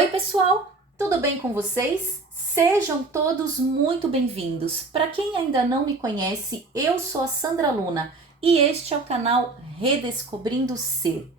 Oi, pessoal, tudo bem com vocês? Sejam todos muito bem-vindos. Para quem ainda não me conhece, eu sou a Sandra Luna e este é o canal Redescobrindo Ser.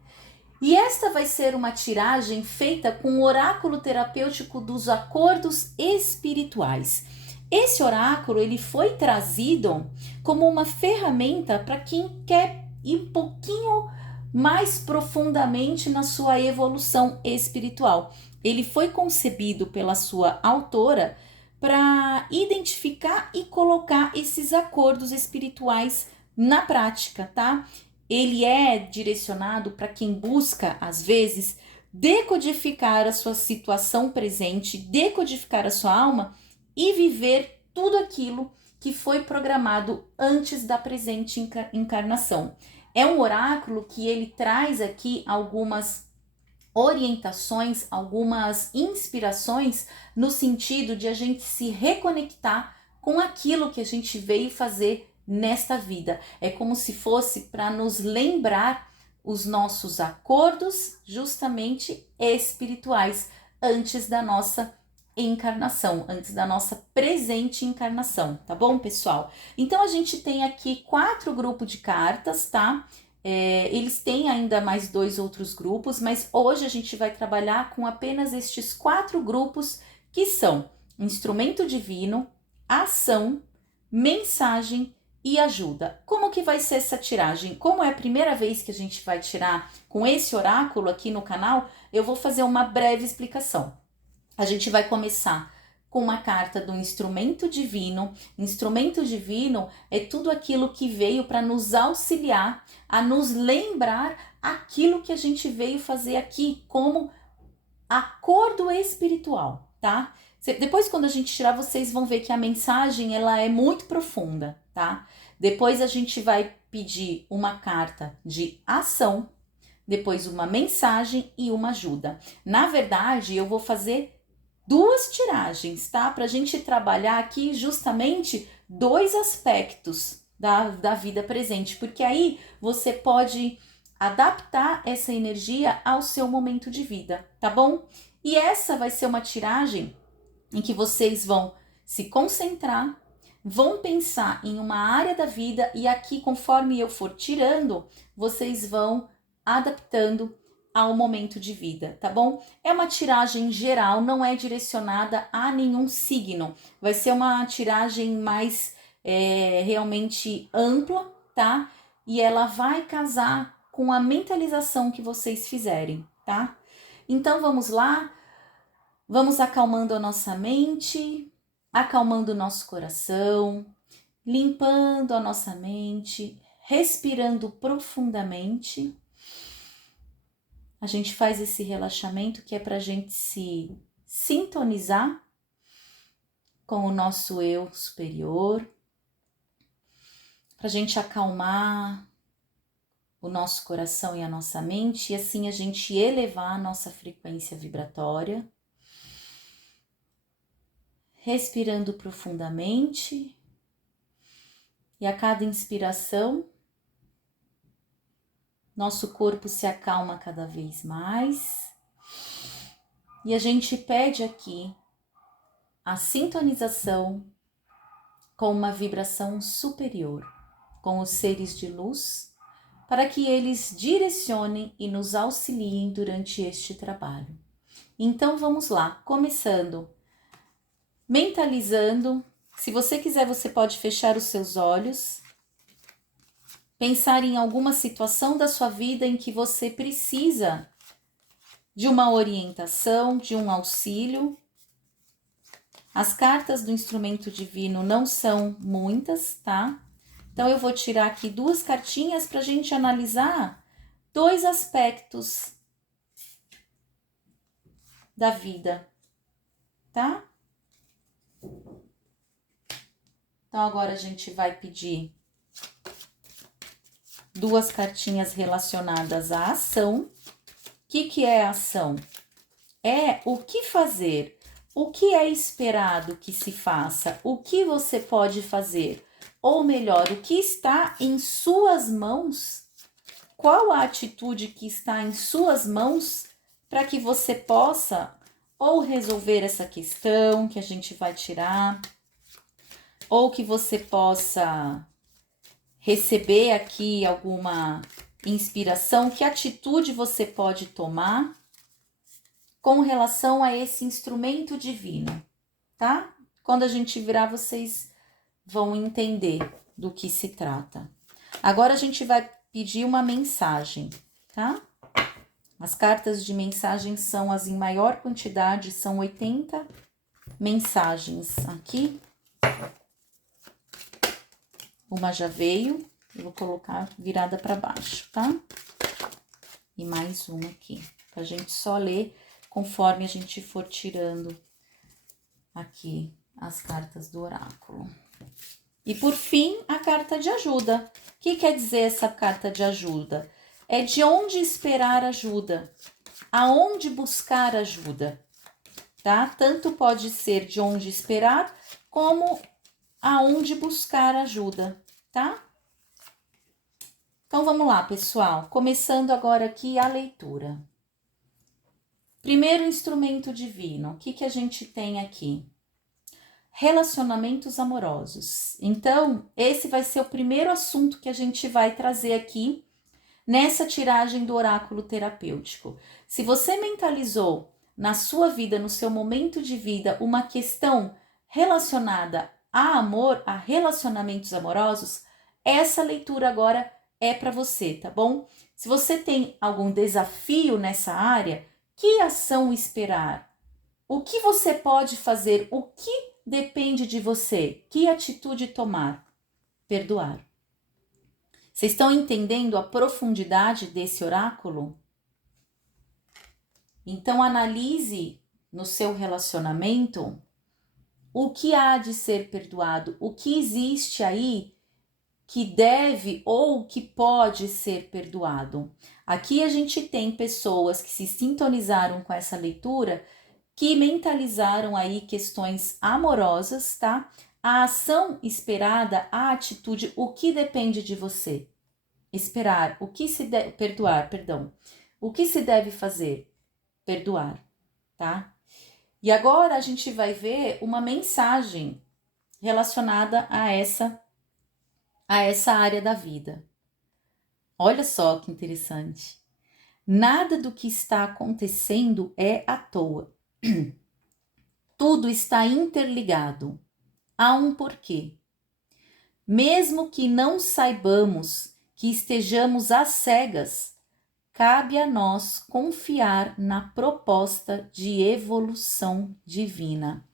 E esta vai ser uma tiragem feita com o oráculo terapêutico dos acordos espirituais. Esse oráculo ele foi trazido como uma ferramenta para quem quer ir um pouquinho mais profundamente na sua evolução espiritual. Ele foi concebido pela sua autora para identificar e colocar esses acordos espirituais na prática, tá? Ele é direcionado para quem busca, às vezes, decodificar a sua situação presente, decodificar a sua alma e viver tudo aquilo que foi programado antes da presente encarnação. É um oráculo que ele traz aqui algumas orientações, algumas inspirações no sentido de a gente se reconectar com aquilo que a gente veio fazer nesta vida. É como se fosse para nos lembrar os nossos acordos justamente espirituais antes da nossa encarnação, antes da nossa presente encarnação, tá bom, pessoal? Então a gente tem aqui 4 grupos de cartas, tá? Eles têm ainda mais 2 outros grupos, mas hoje a gente vai trabalhar com apenas estes 4 grupos que são instrumento divino, ação, mensagem e ajuda. Como que vai ser essa tiragem? Como é a primeira vez que a gente vai tirar com esse oráculo aqui no canal, eu vou fazer uma breve explicação. A gente vai começar com uma carta do instrumento divino. Instrumento divino é tudo aquilo que veio para nos auxiliar a nos lembrar aquilo que a gente veio fazer aqui como acordo espiritual, tá? Depois, quando a gente tirar, vocês vão ver que a mensagem ela é muito profunda, tá? Depois a gente vai pedir uma carta de ação, depois uma mensagem e uma ajuda. Na verdade, eu vou fazer 2 tiragens, tá? Pra gente trabalhar aqui justamente 2 aspectos da vida presente, porque aí você pode adaptar essa energia ao seu momento de vida, tá bom? E essa vai ser uma tiragem em que vocês vão se concentrar, vão pensar em uma área da vida e aqui, conforme eu for tirando, vocês vão adaptando ao momento de vida, tá bom? É uma tiragem geral, não é direcionada a nenhum signo. Vai ser uma tiragem mais realmente ampla, tá? E ela vai casar com a mentalização que vocês fizerem, tá? Então vamos lá, vamos acalmando a nossa mente, acalmando o nosso coração, limpando a nossa mente, respirando profundamente. A gente faz esse relaxamento que é para a gente se sintonizar com o nosso eu superior, para a gente acalmar o nosso coração e a nossa mente e assim a gente elevar a nossa frequência vibratória. Respirando profundamente e a cada inspiração, nosso corpo se acalma cada vez mais e a gente pede aqui a sintonização com uma vibração superior, com os seres de luz, para que eles direcionem e nos auxiliem durante este trabalho. Então vamos lá, começando, mentalizando. Se você quiser, você pode fechar os seus olhos, pensar em alguma situação da sua vida em que você precisa de uma orientação, de um auxílio. As cartas do instrumento divino não são muitas, tá? Então eu vou tirar aqui 2 cartinhas para a gente analisar 2 aspectos da vida, tá? Então agora a gente vai pedir 2 cartinhas relacionadas à ação. O que é ação? É o que fazer, o que é esperado que se faça, o que você pode fazer, ou melhor, o que está em suas mãos, qual a atitude que está em suas mãos para que você possa ou resolver essa questão que a gente vai tirar, ou que você possa receber aqui alguma inspiração, que atitude você pode tomar com relação a esse instrumento divino, tá? Quando a gente virar, vocês vão entender do que se trata. Agora a gente vai pedir uma mensagem, tá? As cartas de mensagem são as em maior quantidade, são 80 mensagens aqui. Uma já veio, eu vou colocar virada para baixo, tá? E mais uma aqui, pra gente só ler conforme a gente for tirando aqui as cartas do oráculo. E por fim, a carta de ajuda. O que quer dizer essa carta de ajuda? É de onde esperar ajuda, aonde buscar ajuda, tá? Tanto pode ser de onde esperar, como aonde buscar ajuda, tá? Então, vamos lá, pessoal. Começando agora aqui a leitura. Primeiro instrumento divino, o que a gente tem aqui? Relacionamentos amorosos. Então, esse vai ser o primeiro assunto que a gente vai trazer aqui nessa tiragem do oráculo terapêutico. Se você mentalizou na sua vida, no seu momento de vida, uma questão relacionada a amor, a relacionamentos amorosos, essa leitura agora é para você, tá bom? Se você tem algum desafio nessa área, que ação esperar? O que você pode fazer? O que depende de você? Que atitude tomar? Perdoar. Vocês estão entendendo a profundidade desse oráculo? Então, analise no seu relacionamento o que há de ser perdoado, o que existe aí que deve ou que pode ser perdoado. Aqui a gente tem pessoas que se sintonizaram com essa leitura, que mentalizaram aí questões amorosas, tá? A ação esperada, a atitude, o que depende de você? Esperar, o que se deve, perdoar, perdão. O que se deve fazer? Perdoar, tá? E agora a gente vai ver uma mensagem relacionada a essa área da vida. Olha só que interessante. Nada do que está acontecendo é à toa. Tudo está interligado. Há um porquê. Mesmo que não saibamos, que estejamos às cegas, cabe a nós confiar na proposta de evolução divina.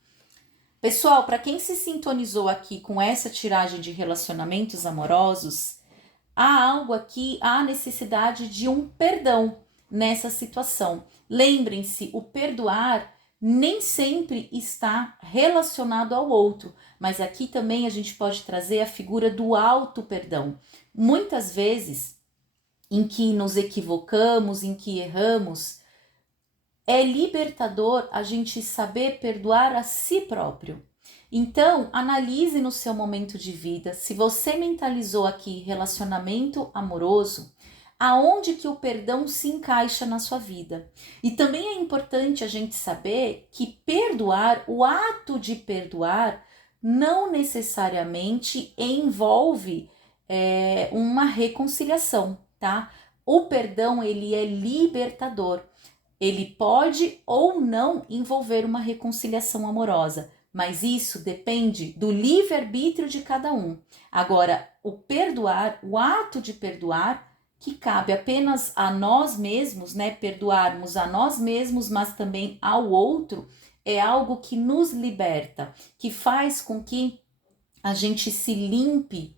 Pessoal, para quem se sintonizou aqui com essa tiragem de relacionamentos amorosos, há algo aqui, há necessidade de um perdão nessa situação. Lembrem-se, o perdoar nem sempre está relacionado ao outro, mas aqui também a gente pode trazer a figura do auto-perdão. Muitas vezes, em que nos equivocamos, em que erramos, é libertador a gente saber perdoar a si próprio. Então, analise no seu momento de vida, se você mentalizou aqui relacionamento amoroso, aonde que o perdão se encaixa na sua vida. E também é importante a gente saber que perdoar, o ato de perdoar, não necessariamente envolve uma reconciliação, tá? O perdão, ele é libertador. Ele pode ou não envolver uma reconciliação amorosa, mas isso depende do livre-arbítrio de cada um. Agora, o perdoar, o ato de perdoar, que cabe apenas a nós mesmos, né? Perdoarmos a nós mesmos, mas também ao outro, é algo que nos liberta, que faz com que a gente se limpe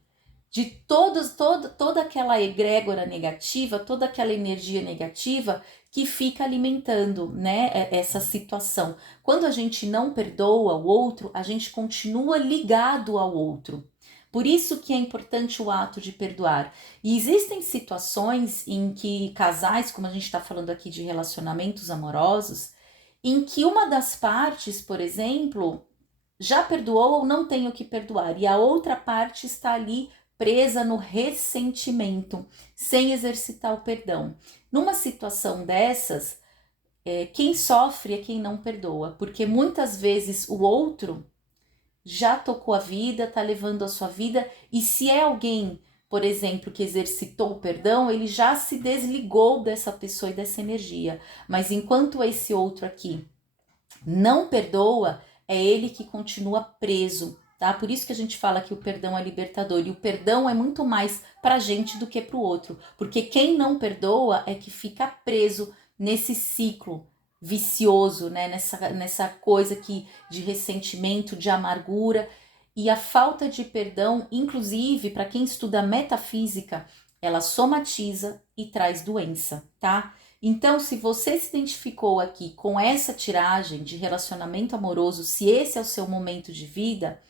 de toda aquela egrégora negativa, toda aquela energia negativa que fica alimentando, né, essa situação. Quando a gente não perdoa o outro, a gente continua ligado ao outro. Por isso que é importante o ato de perdoar. E existem situações em que casais, como a gente está falando aqui de relacionamentos amorosos, em que uma das partes, por exemplo, já perdoou ou não tem o que perdoar, e a outra parte está ali presa no ressentimento, sem exercitar o perdão. Numa situação dessas, quem sofre é quem não perdoa, porque muitas vezes o outro já tocou a vida, tá levando a sua vida, e se é alguém, por exemplo, que exercitou o perdão, ele já se desligou dessa pessoa e dessa energia. Mas enquanto esse outro aqui não perdoa, é ele que continua preso, tá? Por isso que a gente fala que o perdão é libertador, e o perdão é muito mais pra gente do que pro outro, porque quem não perdoa é que fica preso nesse ciclo vicioso, né? Nessa coisa que de ressentimento, de amargura, e a falta de perdão, inclusive para quem estuda metafísica, ela somatiza e traz doença, tá? Então, se você se identificou aqui com essa tiragem de relacionamento amoroso, se esse é o seu momento de vida,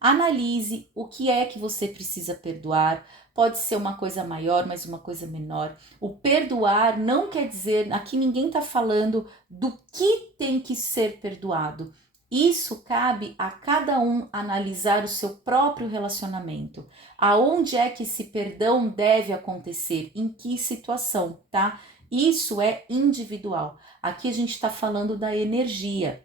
analise o que é que você precisa perdoar. Pode ser uma coisa maior, mas uma coisa menor. O perdoar não quer dizer, aqui ninguém está falando do que tem que ser perdoado. Isso cabe a cada um analisar o seu próprio relacionamento. Aonde é que esse perdão deve acontecer? Em que situação, tá? Isso é individual. Aqui a gente está falando da energia.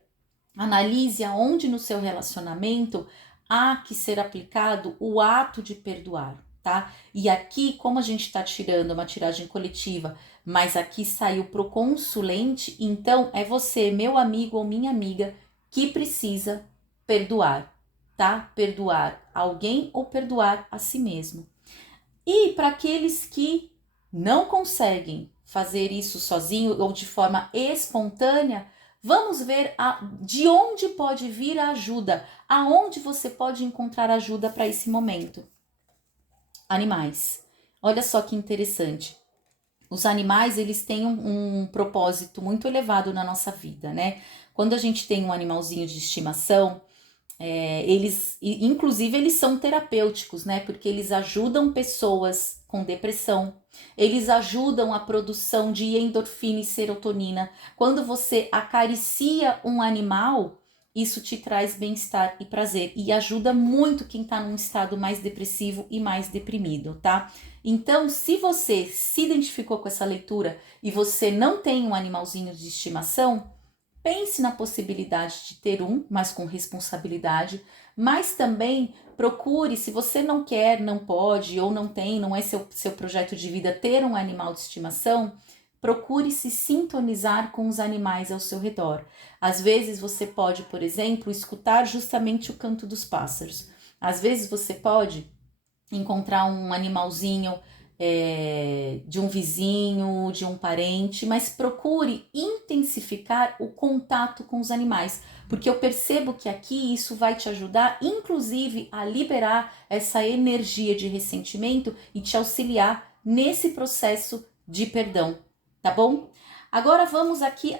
Analise aonde no seu relacionamento há que ser aplicado o ato de perdoar, tá? E aqui, como a gente está tirando uma tiragem coletiva, mas aqui saiu pro consulente, então é você, meu amigo ou minha amiga, que precisa perdoar, tá? Perdoar alguém ou perdoar a si mesmo. E para aqueles que não conseguem fazer isso sozinho ou de forma espontânea, vamos ver de onde pode vir a ajuda, aonde você pode encontrar ajuda para esse momento. Animais. Olha só que interessante. Os animais, eles têm um propósito muito elevado na nossa vida, né? Quando a gente tem um animalzinho de estimação, inclusive, eles são terapêuticos, né? Porque eles ajudam pessoas com depressão, eles ajudam a produção de endorfina e serotonina. Quando você acaricia um animal, isso te traz bem-estar e prazer e ajuda muito quem tá num estado mais depressivo e mais deprimido, tá? Então, se você se identificou com essa leitura e você não tem um animalzinho de estimação, pense na possibilidade de ter um, mas com responsabilidade, mas também procure, se você não quer, não pode ou não tem, não é seu projeto de vida ter um animal de estimação, procure se sintonizar com os animais ao seu redor. Às vezes você pode, por exemplo, escutar justamente o canto dos pássaros. Às vezes você pode encontrar um animalzinho de um vizinho, de um parente, mas procure intensificar o contato com os animais, porque eu percebo que aqui isso vai te ajudar, inclusive, a liberar essa energia de ressentimento e te auxiliar nesse processo de perdão, tá bom? Agora vamos aqui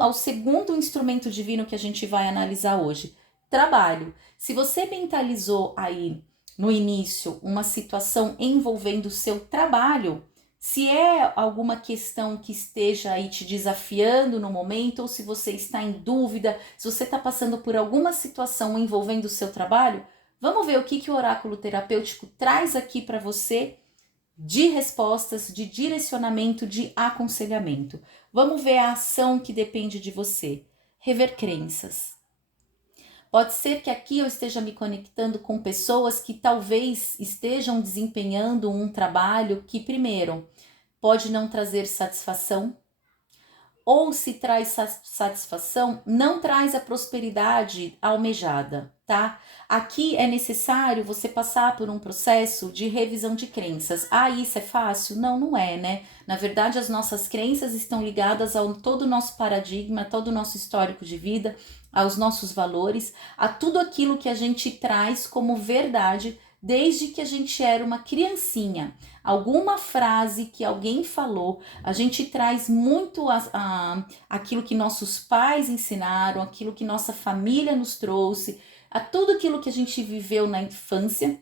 ao segundo instrumento divino que a gente vai analisar hoje, trabalho. Se você mentalizou aí no início uma situação envolvendo o seu trabalho, se é alguma questão que esteja aí te desafiando no momento, ou se você está em dúvida, se você está passando por alguma situação envolvendo o seu trabalho, vamos ver o que o oráculo terapêutico traz aqui para você de respostas, de direcionamento, de aconselhamento. Vamos ver a ação que depende de você. Rever crenças. Pode ser que aqui eu esteja me conectando com pessoas que talvez estejam desempenhando um trabalho que, primeiro, pode não trazer satisfação, ou se traz satisfação, não traz a prosperidade almejada, tá? Aqui é necessário você passar por um processo de revisão de crenças. Ah, isso é fácil? Não, não é, né? Na verdade, as nossas crenças estão ligadas a todo o nosso paradigma, todo o nosso histórico de vida, aos nossos valores, a tudo aquilo que a gente traz como verdade desde que a gente era uma criancinha. Alguma frase que alguém falou, a gente traz muito aquilo que nossos pais ensinaram, aquilo que nossa família nos trouxe, a tudo aquilo que a gente viveu na infância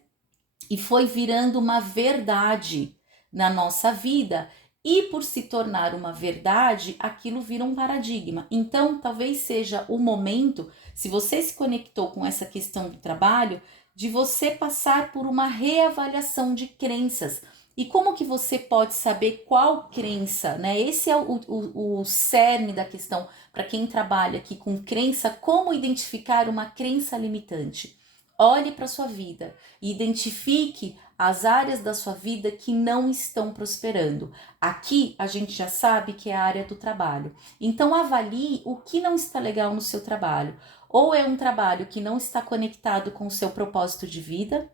e foi virando uma verdade na nossa vida. E por se tornar uma verdade, aquilo vira um paradigma. Então, talvez seja o momento, se você se conectou com essa questão do trabalho, de você passar por uma reavaliação de crenças. E como que você pode saber qual crença, né? Esse é o cerne da questão para quem trabalha aqui com crença, como identificar uma crença limitante. Olhe para sua vida e identifique as áreas da sua vida que não estão prosperando. Aqui a gente já sabe que é a área do trabalho. Então avalie o que não está legal no seu trabalho. Ou é um trabalho que não está conectado com o seu propósito de vida,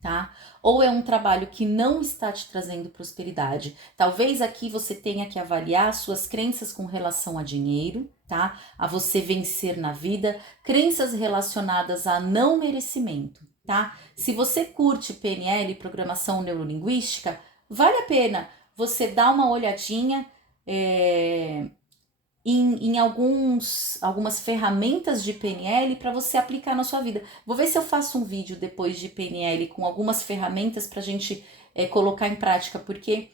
tá? Ou é um trabalho que não está te trazendo prosperidade. Talvez aqui você tenha que avaliar suas crenças com relação a dinheiro, tá? A você vencer na vida, crenças relacionadas a não merecimento, tá? Se você curte PNL, programação neurolinguística, vale a pena você dar uma olhadinha em algumas ferramentas de PNL para você aplicar na sua vida. Vou ver se eu faço um vídeo depois de PNL com algumas ferramentas para a gente colocar em prática, porque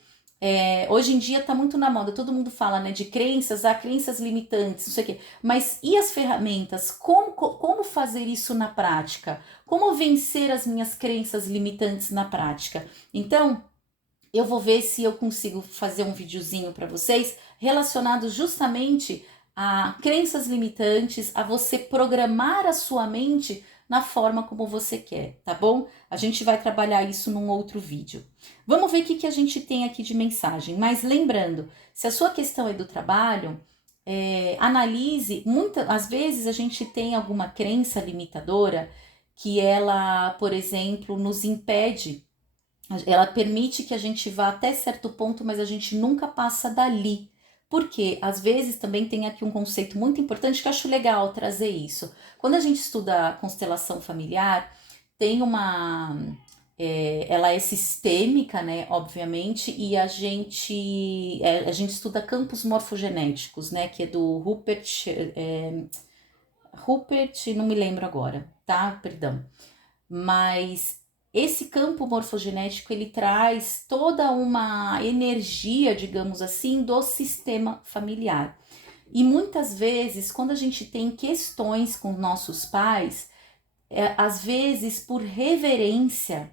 hoje em dia está muito na moda, todo mundo fala, né, de crenças, crenças limitantes, não sei o quê, mas e as ferramentas? Como fazer isso na prática? Como vencer as minhas crenças limitantes na prática? Então, eu vou ver se eu consigo fazer um videozinho para vocês relacionado justamente a crenças limitantes, a você programar a sua mente na forma como você quer, tá bom? A gente vai trabalhar isso num outro vídeo. Vamos ver o que a gente tem aqui de mensagem. Mas lembrando, se a sua questão é do trabalho, analise, às vezes a gente tem alguma crença limitadora que ela, por exemplo, nos impede, ela permite que a gente vá até certo ponto, mas a gente nunca passa dali. Porque às vezes também tem aqui um conceito muito importante que eu acho legal trazer isso. Quando a gente estuda a constelação familiar, tem ela é sistêmica, né, obviamente, e a gente estuda campos morfogenéticos, né, que é do Rupert, não me lembro agora, tá? Perdão. Mas esse campo morfogenético ele traz toda uma energia, digamos assim, do sistema familiar. E muitas vezes, quando a gente tem questões com nossos pais, às vezes por reverência,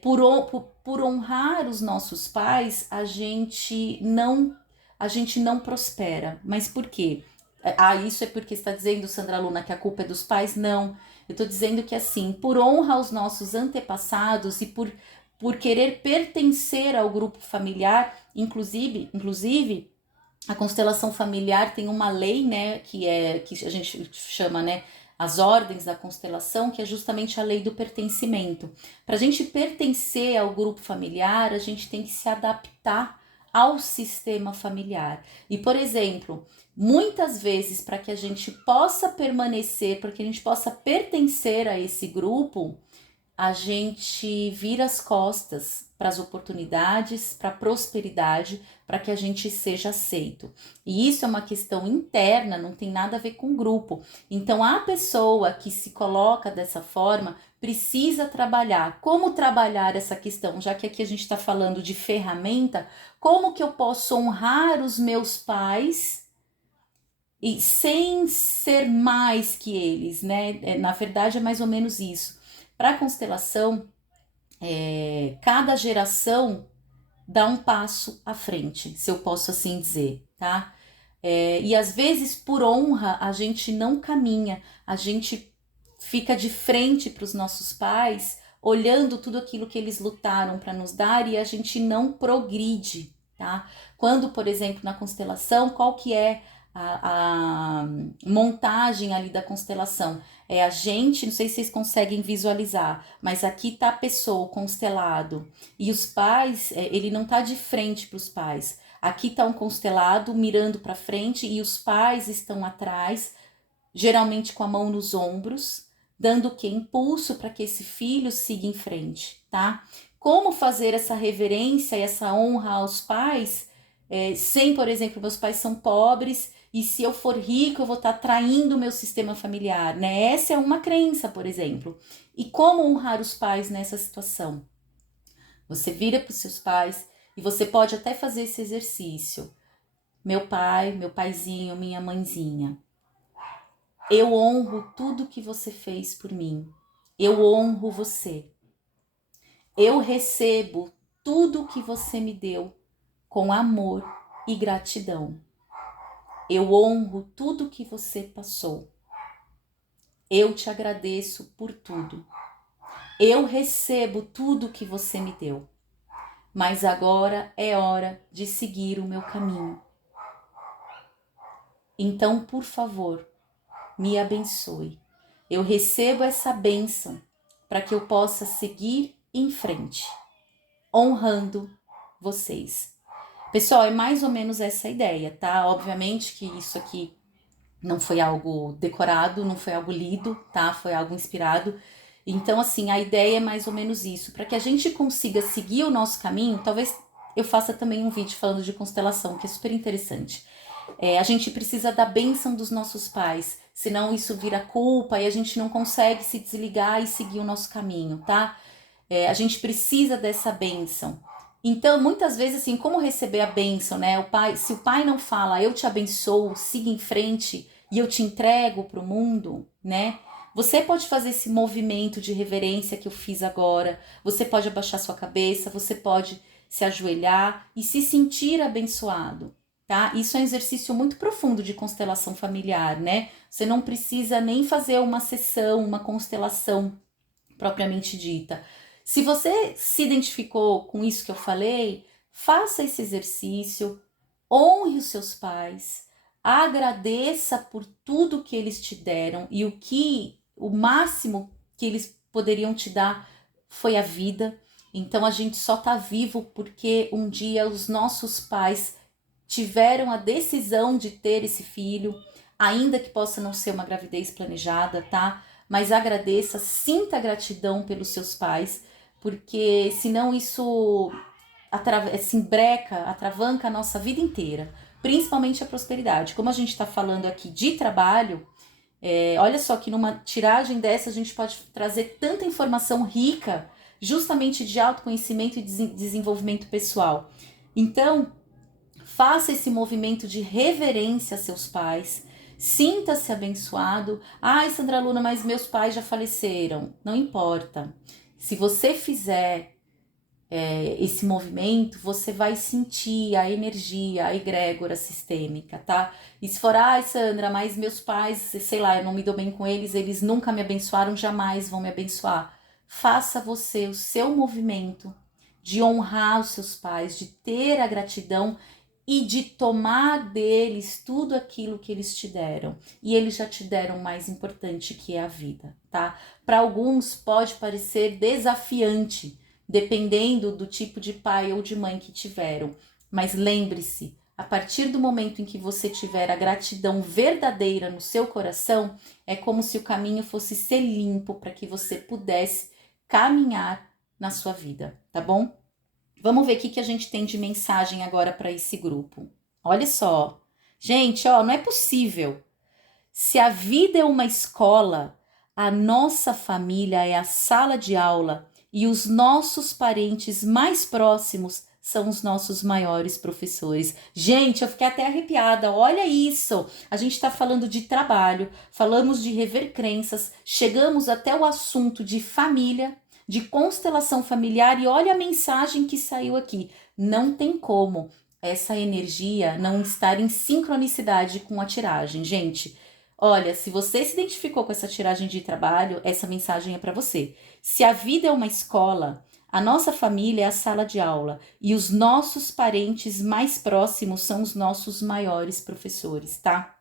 por honrar os nossos pais, a gente não prospera. Mas por quê? Isso é porque está dizendo, Sandra Luna, que a culpa é dos pais? Não. Eu estou dizendo que assim, por honra aos nossos antepassados e por querer pertencer ao grupo familiar, inclusive a constelação familiar tem uma lei, né, que a gente chama, né, as ordens da constelação, que é justamente a lei do pertencimento. Para a gente pertencer ao grupo familiar, a gente tem que se adaptar ao sistema familiar. E, por exemplo, muitas vezes, para que a gente possa permanecer, para que a gente possa pertencer a esse grupo, a gente vira as costas para as oportunidades, para a prosperidade, para que a gente seja aceito. E isso é uma questão interna, não tem nada a ver com o grupo. Então, a pessoa que se coloca dessa forma precisa trabalhar. Como trabalhar essa questão? Já que aqui a gente está falando de ferramenta, como que eu posso honrar os meus pais e sem ser mais que eles, né? Na verdade, é mais ou menos isso. Para a constelação, cada geração dá um passo à frente, se eu posso assim dizer, tá? E às vezes, por honra, a gente não caminha, a gente fica de frente para os nossos pais, olhando tudo aquilo que eles lutaram para nos dar e a gente não progride, tá? Quando, por exemplo, na constelação, qual que é a montagem ali da constelação? É a gente, não sei se vocês conseguem visualizar, mas aqui tá a pessoa, o constelado, e os pais, ele não tá de frente para os pais. Aqui tá um constelado mirando para frente e os pais estão atrás, geralmente com a mão nos ombros, dando o que? Impulso para que esse filho siga em frente, tá? Como fazer essa reverência e essa honra aos pais, sem, por exemplo, meus pais são pobres e se eu for rico eu vou estar traindo o meu sistema familiar, né? Essa é uma crença, por exemplo. E como honrar os pais nessa situação? Você vira para os seus pais e você pode até fazer esse exercício. Meu pai, meu paizinho, minha mãezinha, eu honro tudo que você fez por mim. Eu honro você. Eu recebo tudo que você me deu com amor e gratidão. Eu honro tudo que você passou. Eu te agradeço por tudo. Eu recebo tudo que você me deu. Mas agora é hora de seguir o meu caminho. Então, por favor, me abençoe. Eu recebo essa bênção para que eu possa seguir em frente, honrando vocês. Pessoal, é mais ou menos essa ideia, tá? Obviamente que isso aqui não foi algo decorado, não foi algo lido, tá? Foi algo inspirado. Então, assim, a ideia é mais ou menos isso. Para que a gente consiga seguir o nosso caminho, talvez eu faça também um vídeo falando de constelação, que é super interessante. A gente precisa da bênção dos nossos pais, senão isso vira culpa e a gente não consegue se desligar e seguir o nosso caminho, tá? A gente precisa dessa bênção. Então, muitas vezes, assim, como receber a bênção, né? Se o pai não fala, eu te abençoo, siga em frente e eu te entrego para o mundo, né? Você pode fazer esse movimento de reverência que eu fiz agora, você pode abaixar sua cabeça, você pode se ajoelhar e se sentir abençoado, tá? Isso é um exercício muito profundo de constelação familiar, né? Você não precisa nem fazer uma sessão, uma constelação propriamente dita. Se você se identificou com isso que eu falei, faça esse exercício, honre os seus pais, agradeça por tudo que eles te deram e o máximo que eles poderiam te dar foi a vida. Então a gente só tá vivo porque um dia os nossos pais tiveram a decisão de ter esse filho, ainda que possa não ser uma gravidez planejada, tá? Mas agradeça, sinta gratidão pelos seus pais, porque senão isso se embreca, atravanca a nossa vida inteira, principalmente a prosperidade. Como a gente está falando aqui de trabalho, olha só que numa tiragem dessa a gente pode trazer tanta informação rica, justamente de autoconhecimento e desenvolvimento pessoal. Então, faça esse movimento de reverência a seus pais. Sinta-se abençoado. Ai, Sandra Luna, mas meus pais já faleceram. Não importa. Se você fizer esse movimento, você vai sentir a energia, a egrégora sistêmica, tá? E se for, ai, Sandra, mas meus pais, sei lá, eu não me dou bem com eles, eles nunca me abençoaram, jamais vão me abençoar. Faça você o seu movimento de honrar os seus pais, de ter a gratidão e de tomar deles tudo aquilo que eles te deram. E eles já te deram o mais importante, que é a vida, tá? Para alguns pode parecer desafiante, dependendo do tipo de pai ou de mãe que tiveram. Mas lembre-se, a partir do momento em que você tiver a gratidão verdadeira no seu coração, é como se o caminho fosse ser limpo para que você pudesse caminhar na sua vida, tá bom? Vamos ver o que a gente tem de mensagem agora para esse grupo. Olha só. Gente, ó, não é possível. Se a vida é uma escola, a nossa família é a sala de aula e os nossos parentes mais próximos são os nossos maiores professores. Gente, eu fiquei até arrepiada. Olha isso. A gente está falando de trabalho, falamos de rever crenças, chegamos até o assunto de família, de constelação familiar e olha a mensagem que saiu aqui. Não tem como essa energia não estar em sincronicidade com a tiragem, gente. Olha, se você se identificou com essa tiragem de trabalho, essa mensagem é para você. Se a vida é uma escola, a nossa família é a sala de aula e os nossos parentes mais próximos são os nossos maiores professores, tá?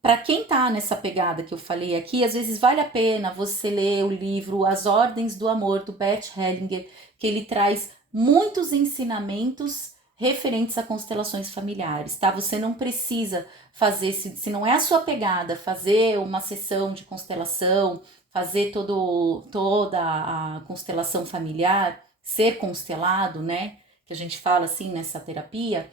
Para quem tá nessa pegada que eu falei aqui, às vezes vale a pena você ler o livro As Ordens do Amor, do Bert Hellinger, que ele traz muitos ensinamentos referentes a constelações familiares, tá? Você não precisa fazer, se não é a sua pegada, fazer uma sessão de constelação, fazer toda a constelação familiar, ser constelado, né? Que a gente fala assim nessa terapia.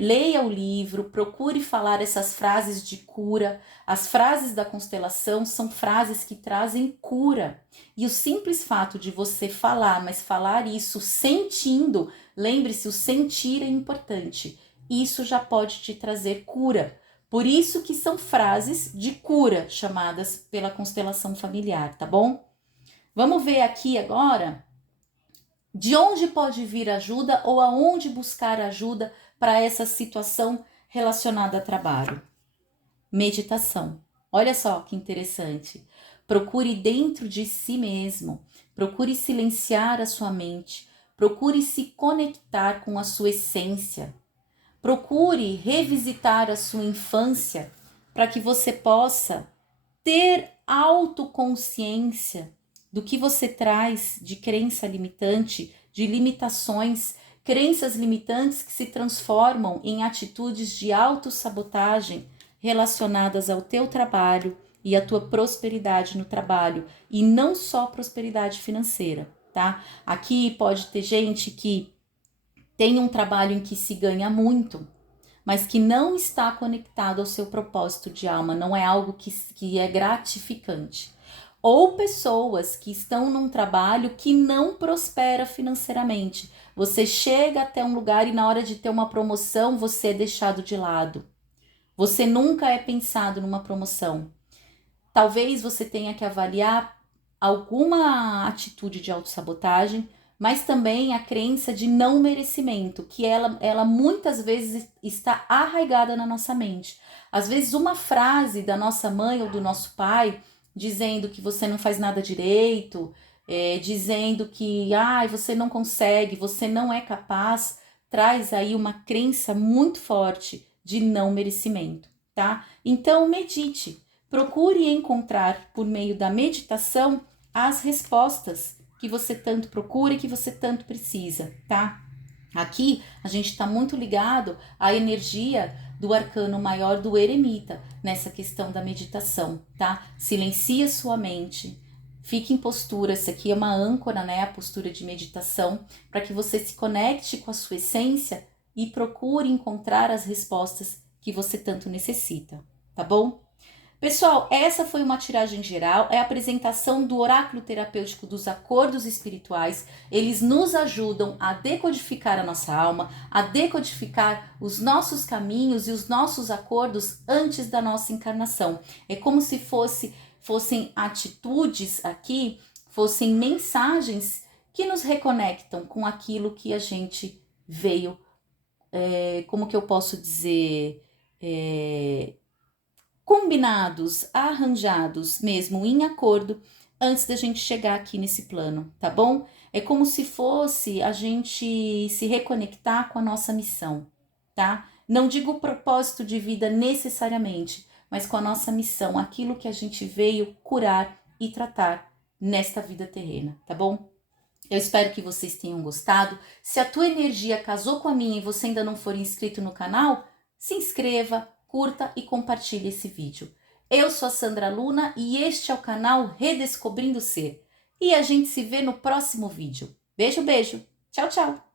Leia o livro, procure falar essas frases de cura. As frases da constelação são frases que trazem cura. E o simples fato de você falar, mas falar isso sentindo, lembre-se, o sentir é importante. Isso já pode te trazer cura. Por isso que são frases de cura chamadas pela constelação familiar, tá bom? Vamos ver aqui agora De onde pode vir ajuda ou aonde buscar ajuda para essa situação relacionada a trabalho? Meditação. Olha só que interessante. Procure dentro de si mesmo, procure silenciar a sua mente, procure se conectar com a sua essência, procure revisitar a sua infância para que você possa ter autoconsciência do que você traz de crença limitante, de limitações, crenças limitantes que se transformam em atitudes de autossabotagem relacionadas ao teu trabalho e à tua prosperidade no trabalho, e não só prosperidade financeira, tá? Aqui pode ter gente que tem um trabalho em que se ganha muito, mas que não está conectado ao seu propósito de alma, não é algo que é gratificante. Ou pessoas que estão num trabalho que não prospera financeiramente. Você chega até um lugar e na hora de ter uma promoção, você é deixado de lado. Você nunca é pensado numa promoção. Talvez você tenha que avaliar alguma atitude de autossabotagem, mas também a crença de não merecimento, que ela muitas vezes está arraigada na nossa mente. Às vezes uma frase da nossa mãe ou do nosso pai dizendo que você não faz nada direito, dizendo que você não consegue, você não é capaz, traz aí uma crença muito forte de não merecimento, tá? Então medite. Procure encontrar, por meio da meditação, as respostas que você tanto procura e que você tanto precisa, tá? Aqui a gente está muito ligado à energia do arcano maior do eremita nessa questão da meditação, tá? Silencia sua mente, fique em postura, essa aqui é uma âncora, né? A postura de meditação, para que você se conecte com a sua essência e procure encontrar as respostas que você tanto necessita, tá bom? Pessoal, essa foi uma tiragem geral, é a apresentação do oráculo terapêutico dos acordos espirituais. Eles nos ajudam a decodificar a nossa alma, a decodificar os nossos caminhos e os nossos acordos antes da nossa encarnação. É como se fossem atitudes aqui, fossem mensagens que nos reconectam com aquilo que a gente veio, como que eu posso dizer, combinados, arranjados mesmo em acordo antes da gente chegar aqui nesse plano, tá bom? É como se fosse a gente se reconectar com a nossa missão, tá? Não digo o propósito de vida necessariamente, mas com a nossa missão, aquilo que a gente veio curar e tratar nesta vida terrena, tá bom? Eu espero que vocês tenham gostado. Se a tua energia casou com a minha e você ainda não for inscrito no canal, se inscreva, curta e compartilhe esse vídeo. Eu sou a Sandra Luna e este é o canal Redescobrindo Ser. E a gente se vê no próximo vídeo. Beijo, beijo. Tchau, tchau.